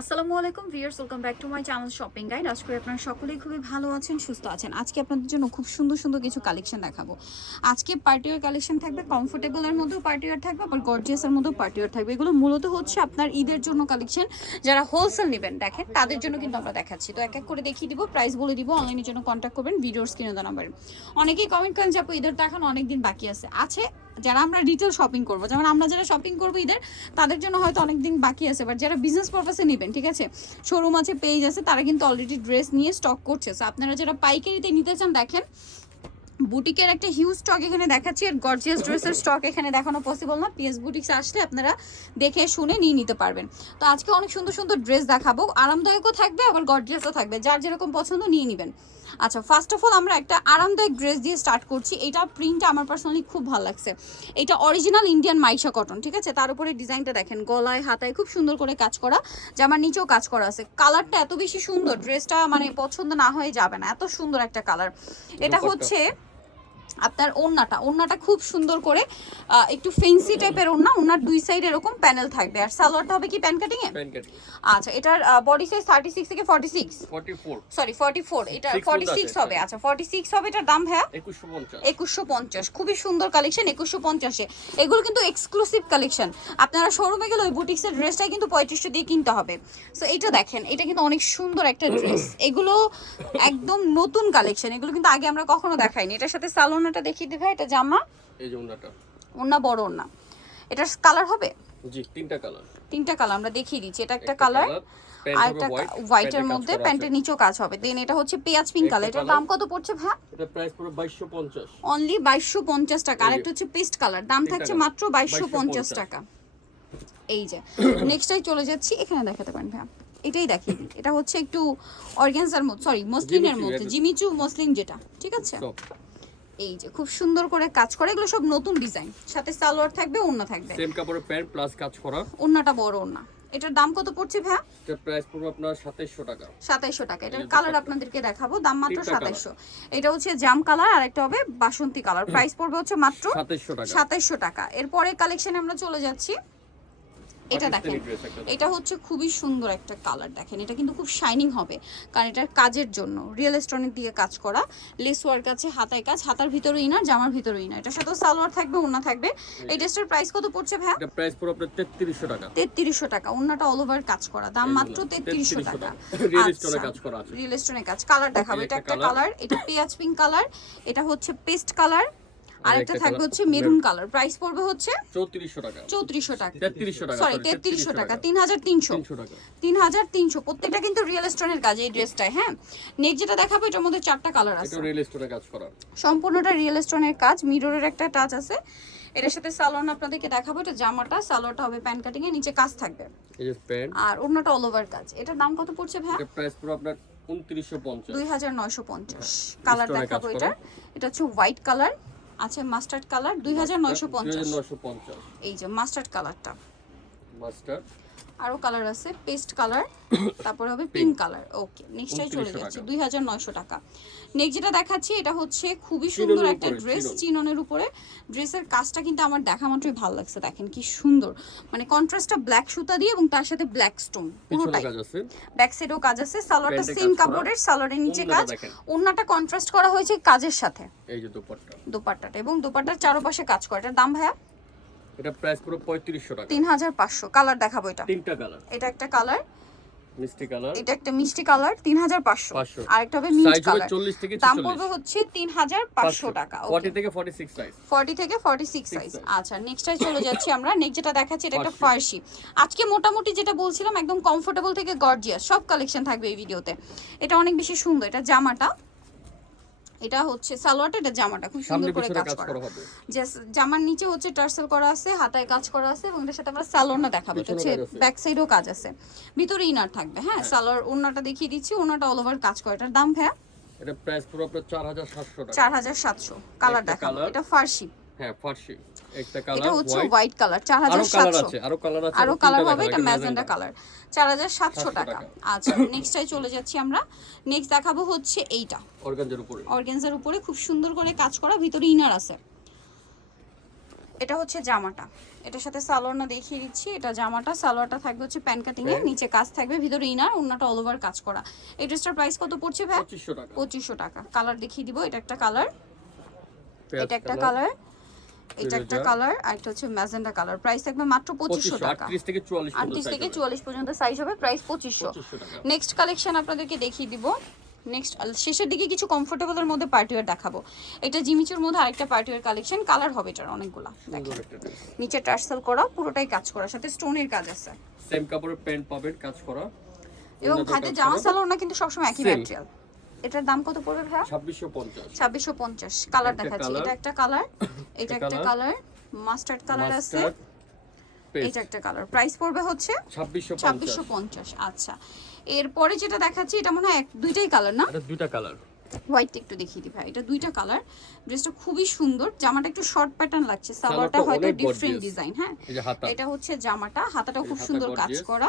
আসসালামু আলাইকুম viewers, welcome back to my channel shopping guide. আজ করে আপনারা সকলেই খুবই ভালো আছেন, সুস্থ আছেন। আজকে আপনাদের জন্য খুব সুন্দর সুন্দর কিছু কালেকশন দেখাবো। আজকে পার্টিওয়ার কালেকশন থাকবে, কমফোর্টেবলের মধ্যেও পার্টিওয়ার থাকবে, আবার গর্জিয়াসের মধ্যেও পার্টিওয়ার থাকবে। এগুলো মূলত হচ্ছে আপনার ঈদের জন্য কালেকশন। যারা হোলসেল নেবেন, দেখেন, তাদের জন্য কিন্তু আমরা দেখাচ্ছি। তো এক এক করে দেখিয়ে দিব প্রাইস বলে দিব অনলাইনের জন্য কন্ট্যাক্ট করবেন, ভিডিওর স্ক্রিনে দেওয়া নাম্বারে অনেকেই কমেন্ট করেন যে আপু, ঈদের তো এখন অনেকদিন বাকি আছে। আছে যারা আমরা রিটেল শপিং করব, যেমন আমরা যারা শপিং করব ঈদের, তাদের জন্য হয়তো অনেক দিন বাকি আছে বাট যারা বিজনেস পারপাসে নেবেন, ঠিক আছে? শোরুম আছে পেজ আছে, তারা কিন্তু অলরেডি ড্রেস নিয়ে স্টক করছে। So, আপনারা যারা পাইকারিতে নিতে চান, দেখেন, বুটিকের একটা হিউজ স্টক এখানে দেখাচ্ছি, আর গর্জিয়াস ড্রেসের স্টক এখানে দেখানো পসিবল না। পিএস বুটিক্স আসলে আপনারা দেখে শুনে নিয়ে নিতে পারবেন। তো আজকে অনেক সুন্দর সুন্দর ড্রেস দেখাবো। আরামদায়কও থাকবে, আবার গর্জিয়াসও থাকবে। যার যেরকম পছন্দ নিয়ে নেবেন। আচ্ছা ফার্স্ট অফ অল আমরা একটা আরামদায়ক ড্রেস দিয়ে স্টার্ট করছি। এটা প্রিন্টটা আমার পার্সোনালি খুব ভালো লাগছে। এটা অরিজিনাল ইন্ডিয়ান মাইশা কটন ঠিক আছে? তার উপরে ডিজাইনটা দেখেন গলায় হাতায় খুব সুন্দর করে কাজ করা। জামার নিচেও কাজ করা আছে। কালারটা এত বেশি সুন্দর ড্রেসটা মানে পছন্দ না হয়ে যাবে না। এত সুন্দর একটা কালার এটা হচ্ছে আপনার ওড়নাটা ওড়নাটা খুব সুন্দর করে একটু ফেন্সি টাইপের ওড়না ওড়নার দুই সাইড এরকম প্যানেল থাকবে। আর সালোয়ারটা হবে কি প্যান কাটিং এ আচ্ছা এটার বডি সাইজ থার্টি সিক্স থেকে forty six 44 sorry forty four এটা Six ফর্টি মধ্যে সিক্স আছে, হবে। আচ্ছা ফর্টি সিক্স হবে এটার দাম হ্যাঁ 2150 একুশশো পঞ্চাশ খুবই সুন্দর কালেকশন একুশশো পঞ্চাশে। এগুলো কিন্তু এক্সক্লুসিভ কালেকশন আপনারা শোরুমে গেলে ওই বুটিক্সের ড্রেসটাই কিন্তু পঁয়ত্রিশশো দিয়ে কিনতে হবে। সো এটা দেখেন এটা কিন্তু অনেক সুন্দর একটা ড্রেস এগুলো একদম নতুন কালেকশন এগুলো কিন্তু আগে আমরা কখনো দেখাইনি। এটার সাথে সালোনাটা দেখিয়ে দিবে এটা জামা। এই যে ওনাটা ওনা বড় ওনা এটার কালার হবে? জি তিনটা কালার তিনটা কালার আমরা দেখিয়ে দিচ্ছি। এটা একটা কালার আর একটা হোয়াইটের মধ্যে প্যান্টের নিচেও কাজ হবে। দেন এটা হচ্ছে পেঁয়াজ পিঙ্ক কালার এটার দাম কত পড়ছে ভাই? এটা প্রাইস পুরো 2250 অনলি বাইশশো পঞ্চাশ টাকা। আর একটা হচ্ছে পেস্ট কালার দাম থাকছে মাত্র বাইশশো পঞ্চাশ 2250 টাকা। এই যে। নেক্সটটাই চলে যাচ্ছি। এখানে দেখাতে পারেন ভাইয়া। এটাই দেখিয়ে দিই। এটা হচ্ছে একটু অর্গ্যানজার মধ্যে সরি মসলিনের মধ্যে। জিমিচু মসলিন যেটা। ঠিক আছে? এই যে খুব সুন্দর করে কাজ করে এগুলো সব নতুন ডিজাইন। সাথে সালোয়ার থাকবে ওড়না থাকবে। সেম কাপড়ের প্যান্ট প্লাস কাজ করা। ওড়নাটা বড় ওড়না। এটার দাম কত পড়ছে ভাইয়া? এটা প্রাইস পুরো আপনার 2700 টাকা। সাতাইশশো টাকা। এটার কালার আপনাদেরকে দেখাবো। দাম মাত্র তিনটা colour। সাতাইশশো। এটা হচ্ছে জাম কালার আর একটা হবে বাসন্তী কালার প্রাইস পড়বে হচ্ছে মাত্র 2700 টাকা। সাতাইশশো টাকা। এরপরে কালেকশনে আমরা চলে যাচ্ছি। এটা দেখেন এটা হচ্ছে খুবই সুন্দর একটা কালার দেখেন। এটা কিন্তু খুব শাইনিং হবে কারণ এটার কাজের জন্য। রিয়েল স্টোনের দিকে কাজ করা লেস ওয়ার্ক আছে হাতায় কাজ হাতার ভিতরে ইনার জামার ভিতরে ইনার এটার সাথে সালোয়ার থাকবে ওড়না থাকবে। এই ড্রেসটার প্রাইস কত পড়ছে ভাই এটা প্রাইস পুরো আপনার 3300 টাকা। তেত্রিশশো টাকা। ওড়নাটা অল ওভার কাজ করা। দাম মাত্র তেত্রিশশো টাকা। রিয়েল স্টোনে কাজ করা আছে। রিয়েল স্টোনে কাজ। কালার দেখাবো। এটা একটা একটা কালার এটা পেঁয়াজ পিঙ্ক কালার এটা হচ্ছে পেস্ট কালার আর আর একটা একটা থাকবে হচ্ছে মেরুন কালার প্রাইস পড়বে হচ্ছে 3400 টাকা। চৌত্রিশশো টাকা। 3300 টাকা সরি তেত্রিশশো টাকা তিন হাজার তিনশো। তিন হাজার তিনশো। প্রত্যেকটা কিন্তু রিয়েল স্টোনের কাজ এই ড্রেসটায় হ্যাঁ? নেক্সট যেটা দেখাবো এটার মধ্যে চারটা কালার আছে। এটা রিয়েল স্টোনে কাজ করা সম্পূর্ণটা রিয়েল স্টোনের কাজ মিররের একটা টাচ আছে। এটার সাথে সালোয়ার আপনাদেরকে দেখাবো এটা জামাটা সালোয়ারটা হবে প্যান কাটিং এ নিচে কাজ থাকবে। এই যে প্যান্ট আর অন্যটা অল ওভার কাজ। এটার দাম কত পড়ছে ভাই এটা প্রাইস পুরো আপনার 2950 দুই হাজার নয়শো পঞ্চাশ। কালার দেখাবো এটা এটা হচ্ছে হোয়াইট কালার আছে মাস্টার্ড কালার দুই হাজার নয়শো পঞ্চাশ। 2950 এই যে মাস্টার্ড কালারটা। মাস্টার আরও কালার আছে পেস্ট কালার তারপরে হবে পিঙ্ক কালার ওকে নেক্সটটাই চলে যাচ্ছে। দুই হাজার নয়শো টাকা। নেক্সট যেটা দেখাচ্ছি এটা হচ্ছে খুবই সুন্দর একটা ড্রেস চিনন। চিননের উপরে। ড্রেসের কাজটা কিন্তু আমার দেখা মাত্রই ভালো লাগছে দেখেন কি সুন্দর। মানে কন্ট্রাস্টটা ব্ল্যাক সুতা দিয়ে এবং তার সাথে ব্ল্যাক স্টোন পুরোটাই কাজ আছে। ব্যাক সাইডেও কাজ আছে সালোয়ারটা সেম কাপড়ের সালোয়ারের নিচে কাজ। ওড়নাটা কন্ট্রাস্ট করা হয়েছে কাজের সাথে। এই যে দুপাট্টা। দোপাট্টাটা এবং দোপাট্টার চারপাশে কাজ করে এটার দাম ভাইয়া? এটা প্রাইস পুরো 3500 টাকা। তিন হাজার পাঁচশো। কালার দেখাবো এটা। তিনটা কালার এটা একটা কালার মিষ্টি কালার এটা একটা মিষ্টি কালার তিন হাজার পাঁচশো। 500 আর একটা হবে মিন্ট সাইজ হবে কালার 40 থেকে দাম 46 পড়বে হচ্ছে তিন হাজার পাঁচশো। টাকা 40 থেকে 46 সাইজ ফর্টি থেকে forty six Six size size। আচ্ছা নেক্সটটাই চলে যাচ্ছি আমরা। নেক্সট যেটা দেখাচ্ছি এটা একটা। ফার্সি আজকে মোটামুটি যেটা বলছিলাম একদম কমফোর্টেবল থেকে গর্জিয়াস সব কালেকশন থাকবে এই ভিডিওতে এটা অনেক বেশি সুন্দর এটা জামাটা। এটা হচ্ছে সালোয়ারটা এটা জামাটা। খুব সুন্দর করে কাজ করা। হবে। জামার নিচে হচ্ছে টার্সেল করা আছে হাতায় কাজ করা আছে এবং এটার সাথে আমরা সালোয়ারটা দেখাবো এটা হচ্ছে ব্যাক সাইডেও কাজ আছে। ভিতরে ইনার থাকবে হ্যাঁ? সালোয়ার ওড়নাটা দেখিয়ে দিচ্ছি ওড়নাটা অল ওভার কাজ করে। এটার দাম ভাইয়া? এটা প্রাইস পুরো আপনার 4700 টাকা। চার হাজার সাতশো। কালার একটা দেখাবো। এটা ফার্সি। হ্যাঁ ফার্সি। একটা এটা হচ্ছে হোয়াইট কালার চার আরও হাজার কালার আছে আরও কালার আছে আরও কালার হবে এটা ম্যাজেন্ডা। কালার চার হাজার সাতশো টাকা। টাকা। আচ্ছা নেক্সটটাই চলে যাচ্ছি আমরা। নেক্সট দেখাবো হচ্ছে এইটা। অর্গানজার উপরে। অর্গেনজার উপরে খুব সুন্দর করে কাজ করা ভিতরে ইনার আছে। এটা হচ্ছে জামাটা। এটার সাথে সালোয়ারটা দেখিয়ে দিচ্ছি। এটা জামাটা সালোয়ারটা থাকবে হচ্ছে প্যান কাটিং এর নিচে কাজ থাকবে ভিতরে ইনার অন্যটা অল ওভার কাজ করা। এই ড্রেসটার প্রাইস কত পড়ছে ভাই? পঁচিশশো টাকা। পঁচিশশো টাকা। কালার দেখিয়ে দিব এটা একটা কালার এটা একটা কালার। এটা একটা কালার আর একটা হচ্ছে ম্যাজেন্ডা কালার প্রাইস থাকবে মাত্র টাকা। থেকে চুয়াল্লিশ আটত্রিশ পর্যন্ত থেকে size হবে। চুয়াল্লিশ পর্যন্ত সাইজ হবে প্রাইস নেক্সট কালেকশন আপনাদেরকে দেখিয়ে দিব। নেক্সট শেষের দিকে কিছু কমফোর্টেবলের মধ্যে পার্টিওয়ার দেখাবো। এটা জিমিচুর মধ্যে আরেকটা পার্টিওয়ার কালেকশন কালার হবে এটার অনেকগুলা। দেখেন। নিচে টার্সেল করা পুরোটাই কাজ করা সাথে স্টোনের কাজ আছে। সেম কাপড়ের প্যান্ট পাবেন কাজ করা। এবং কাজ জামা। সালোয়ার না কিন্তু সবসময় একই ম্যাটেরিয়াল এটার দাম কত পড়বে ভাইয়া? ছাব্বিশশো পঞ্চাশ। ছাব্বিশশো পঞ্চাশ। কালার দেখাচ্ছি এটা একটা কালার এটা একটা কালার মাস্টার্ড কালার আছে এটা একটা কালার প্রাইস পড়বে হচ্ছে ছাব্বিশশো ছাব্বিশশো পঞ্চাশ পঞ্চাশ আচ্ছা। এরপরে যেটা দেখাচ্ছি এটা মনে হয় এক দুইটাই কালার না? এটা দুইটা কালার হোয়াইটটা একটু দেখিয়ে দিই ভাই এটা দুইটা কালার ড্রেসটা খুবই সুন্দর জামাটা একটু শর্ট প্যাটার্ন লাগছে। সালোয়ারটা হয়তো ডিফারেন্ট ডিজাইন হ্যাঁ? এটা হচ্ছে জামাটা হাতাটাও খুব সুন্দর কাজ করা।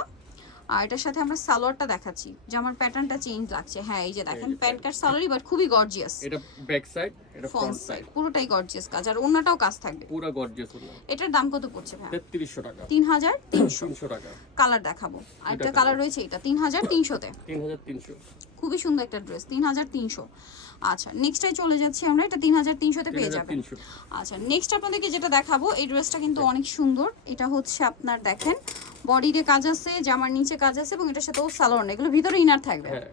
আর এটার সাথে আমরা সালোয়ারটা দেখাচ্ছি জামার প্যাটার্নটা চেঞ্জ লাগছে। হ্যাঁ এই যে দেখেন যে প্যান্ট কাট সালোয়ারই বাট খুবই গর্জিয়াস এটা ব্যাক সাইড এটা ফ্রন্ট সাইড পুরোটাই গর্জিয়াস কাজ। আর অন্যটাও কাজ থাকবে। পুরো গর্জিয়াস হলো এটার দাম কত পড়ছে ভাই তেত্রিশশো টাকা। তিন হাজার তিনশো। তিনশো টাকা। কালার দেখাবো। আর একটা কালার রয়েছে এটা তিন হাজার তিনশোতে। তিন হাজার তিনশো। খুবই সুন্দর একটা ড্রেস তিন হাজার তিনশো। আচ্ছা নেক্সটটাই চলে যাচ্ছি আমরা এটা তিন হাজার তিনশোতে পেয়ে যাবেন। আচ্ছা নেক্সট আপনাদেরকে যেটা দেখাবো এই ড্রেসটা কিন্তু অনেক সুন্দর। এটা হচ্ছে আপনার দেখেন বডিতে কাজ আছে জামার নিচে কাজ আছে এবং এটার সাথে ও সালোয়ার এগুলো ভিতরে ইনার থাকবে। হ্যাঁ।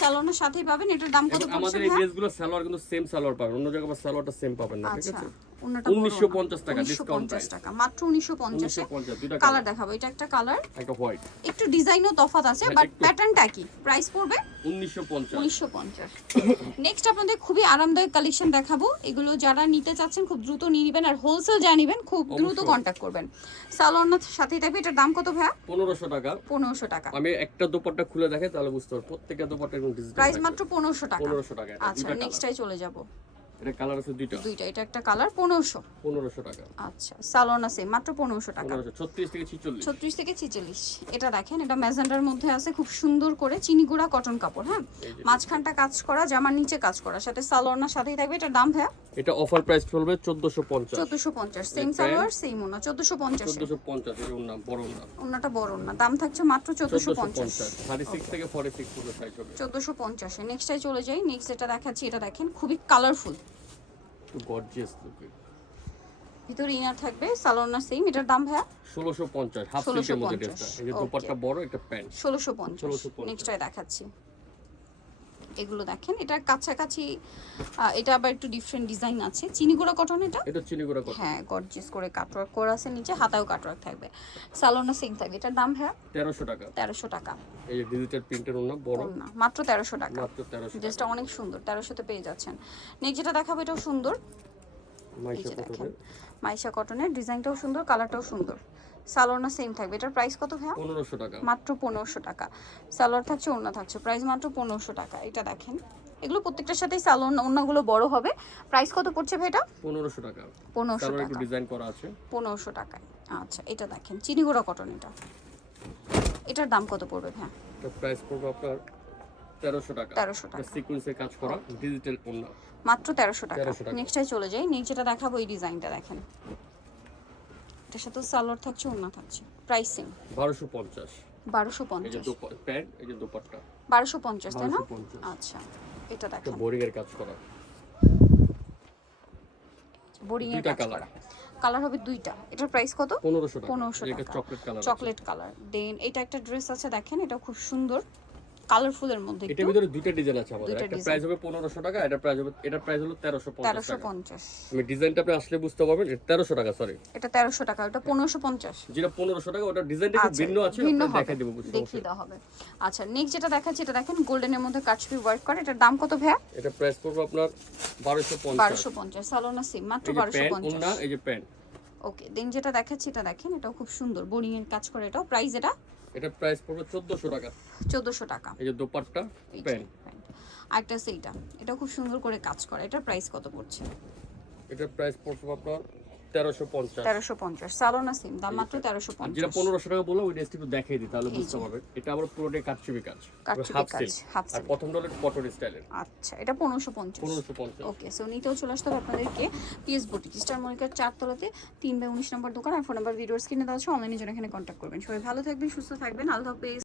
সালোয়ারের সাথেই পাবেন এটার দাম কত আমাদের এই ড্রেসগুলো সালোয়ার কিন্তু সেম সালোয়ার পাবেন অন্য জায়গায় সালোয়ারটা সেম পাবেন না ঠিক আচ্ছা। আছে? অন্যটা 1950 টাকা, discount 1950 price। টাকা মাত্র উনিশশো পঞ্চাশ। কালার কালার দেখাবো এটা একটা কালার একটা হোয়াইট একটু ডিজাইনও তফাৎ আছে বাট প্যাটার্নটা কি? প্রাইস পড়বে? উনিশশো পঞ্চাশ। উনিশশো পঞ্চাশ। নেক্সট আপনাদের খুবই আরামদায়ক কালেকশন দেখাবো। এগুলো যারা নিতে চাচ্ছেন খুব দ্রুত নিয়ে নেবেন আর হোলসেল যা নেবেন খুব দ্রুত কন্ট্যাক্ট করবেন। সালোয়ার সাথেই থাকবে এটার দাম কত ভাইয়া? পনেরোশো টাকা। পনেরোশো টাকা। আমি একটা দোপাট্টা খুলে দেখাই তাহলে বুঝতে পারব প্রত্যেকটা দোপাট্টা প্রাইস মাত্র পনেরোশো টাকা। পনেরোশো টাকা আচ্ছা দুইটা চলে যাব। এটা কালার আছে দুইটা। দুইটা এটা একটা কালার পনেরোশো। পনেরোশো টাকা। আচ্ছা সালোয়ার সেম মাত্র পনেরোশো টাকা। পনেরোশো ছত্রিশ থেকে ছিচল্লিশ। ছত্রিশ থেকে ছিচল্লিশ। এটা দেখেন এটা ম্যাজেন্ডার মধ্যে আছে খুব সুন্দর করে চিনি গুঁড়া কটন কাপড় হ্যাঁ? মাঝখানটা কাজ করা জামার নিচে কাজ করা সাথে সালোয়ার সাথেই থাকবে এটার দাম ভাইয়া? এটা অফার প্রাইস চলবে চোদ্দশো পঞ্চাশ। চোদ্দশো পঞ্চাশ সেম সালোয়ার সেম ওনা চোদ্দশো পঞ্চাশ। চোদ্দশো পঞ্চাশ এর নাম বড় নাম ওনাটা বড় না দাম থাকছে মাত্র চোদ্দশো চোদ্দশো পঞ্চাশ পঞ্চাশ থার্টি সিক্স থেকে ফর্টি সিক্স পর্যন্ত সাইজ হবে। চোদ্দশো পঞ্চাশে। নেক্সটটাই চলে যাই নেক্সট যেটা দেখাচ্ছি এটা দেখেন খুবই কালারফুল গর্জিয়াস লুকে ভিতরে ইনার থাকবে সালোনা সেম এটার দাম ভাইয়া? ষোলোশো পঞ্চাশ হাফ সিটের মধ্যে ড্রেসটা এই যে দুপাট্টা বড় একটা প্যান্ট ষোলোশো পঞ্চাশ। 1650 নেক্সটটাই দেখাচ্ছি। এগুলো দেখেন। এটার কাছাকাছি এটা আবার একটু ডিফারেন্ট ডিজাইন আছে। চিনিগুড়া কটন এটা? এটা চিনি গুঁড়া কত হ্যাঁ গর্জিয়াস করে কাটওয়ার্ক করা আছে নিচে হাতাও কাটওয়ার্ক থাকবে। সালোনা সিং থাকবে। এটার দাম হ্যাঁ 1300 টাকা। 1300 টাকা। এই যে ডিজিটাল প্রিন্টের ওনা বড়। না মাত্র 1300 টাকা। মাত্র 1300 ড্রেসটা অনেক সুন্দর। 1300 তে পেয়ে যাচ্ছেন। নেক্সট যেটা দেখাবো এটাও সুন্দর। মাইশা কটনের। ডিজাইনটাও সুন্দর কালারটাও সুন্দর। সালোয়ারটা সেম থাকবে। এটার প্রাইস কত ভাইয়া? পনেরোশো টাকা। মাত্র পনেরোশো টাকা। সালোয়ার থাকছে ওড়না থাকছে। প্রাইস মাত্র পনেরোশো টাকা। এটা দেখেন। এগুলো প্রত্যেকটার সাথেই সালোয়ার ওড়নাগুলো বড় হবে। প্রাইস কত পড়ছে ভাই এটা পনেরোশো টাকা। পনেরোশো টাকা। ডিজাইন করা আছে। পনেরোশো টাকায়। আচ্ছা এটা দেখেন। চিনিগুড়া কটন এটা। এটার দাম কত পড়বে ভাই এটা প্রাইস পড়বে আপনার তেরোশো টাকা। তেরোশো টাকা। সিকুয়েন্সের কাজ করা ডিজিটাল মাত্র তেরোশো টাকা। 1300 টাকা। নেক্সটটাই চলে যাই। নেক্সট যেটা দেখাবো এই ডিজাইনটা দেখেন। এটার সাথে সালোয়ার থাকছে ওড়না থাকছে। প্রাইসিং বারোশো পঞ্চাশ। বারোশো এই যে প্যান্ট এই যে দোপাট্টা। বারোশো পঞ্চাশ তাই না? আচ্ছা এটা দেখেন। বোরিং এর কাজ করা। বোরিং এর কাজ করা। কালার হবে দুইটা। এটার প্রাইস কত? পনেরোশো টাকা। পনেরোশো টাকা। Chocolate colour chocolate colour then এটা একটা ড্রেস আছে দেখেন এটা খুব সুন্দর। কালারফুলের মধ্যে এটার ভিতরে দুইটা ডিজাইন আছে আমাদের। একটা প্রাইস হবে পনেরোশো টাকা এটা প্রাইস হবে এটা প্রাইস হলো তেরোশো পঞ্চাশ তেরোশো টাকা পঞ্চাশ। আমি ডিজাইনটা আপনি আসলে বুঝতে পারবেন তেরোশো টাকা সরি এটা তেরোশো টাকা ওটা পনেরোশো পঞ্চাশ। যেটা পনেরোশো টাকা ওটা ডিজাইনটা একটু আচ্ছা ভিন্ন আছে আপনাকে দেখাই দেবো বুঝতে দেখিয়ে দেওয়া হবে। আচ্ছা নেক্সট যেটা দেখাচ্ছি এটা দেখেন গোল্ডেনের মধ্যে কাটছবি ওয়ার্ক করে। এটার দাম কত ভাইয়া? এটা প্রাইস পড়বে আপনার বারোশো পঞ্চাশ। বারোশো পঞ্চাশ সালোনা সিম মাত্র এই যে বারোশো প্যান্ট পঞ্চাশ ওনা এই যে প্যান্ট। ওকে দেন যেটা দেখাচ্ছি এটা দেখেন এটাও খুব সুন্দর বোরিং এর কাজ করে এটাও। প্রাইস এটা এটা প্রাইস পড়বে চোদ্দোশো টাকা। চোদ্দোশো টাকা। এই যে দোপাট্টা প্যান্ট। আরেকটা সেইটা এটা খুব সুন্দর করে কাজ করে। এটা প্রাইস কত পড়ছে? এটার প্রাইস পড়ছে আপনার সালোনা সিম দাম মাত্র যেটা টাকা বললাম ওই ড্রেসটি দেখিয়ে দিই তাহলে বুঝতে যে। এটা আবার পুরোটাই কাটছবি কাজ হাফ কাজ, আর প্রথম ডলের কটন স্টাইলের আচ্ছা এটা পনেরোশো পঞ্চাশ। পনেরোশো পঞ্চাশ। ওকে সো নিতেও চলে আসতে হবে আপনাদেরকে পিএস বুটিক স্টার মনিকার চারতলাতে তিন বাই উনিশ নম্বর দোকান। আর ফোন নাম্বার ভিডিওর স্ক্রিনে দেওয়া আছে অনলাইনে জন্য এখানে কন্ট্যাক্ট করবেন। সবাই ভালো থাকবেন সুস্থ থাকবেন। আল্লাহ হাফেজ।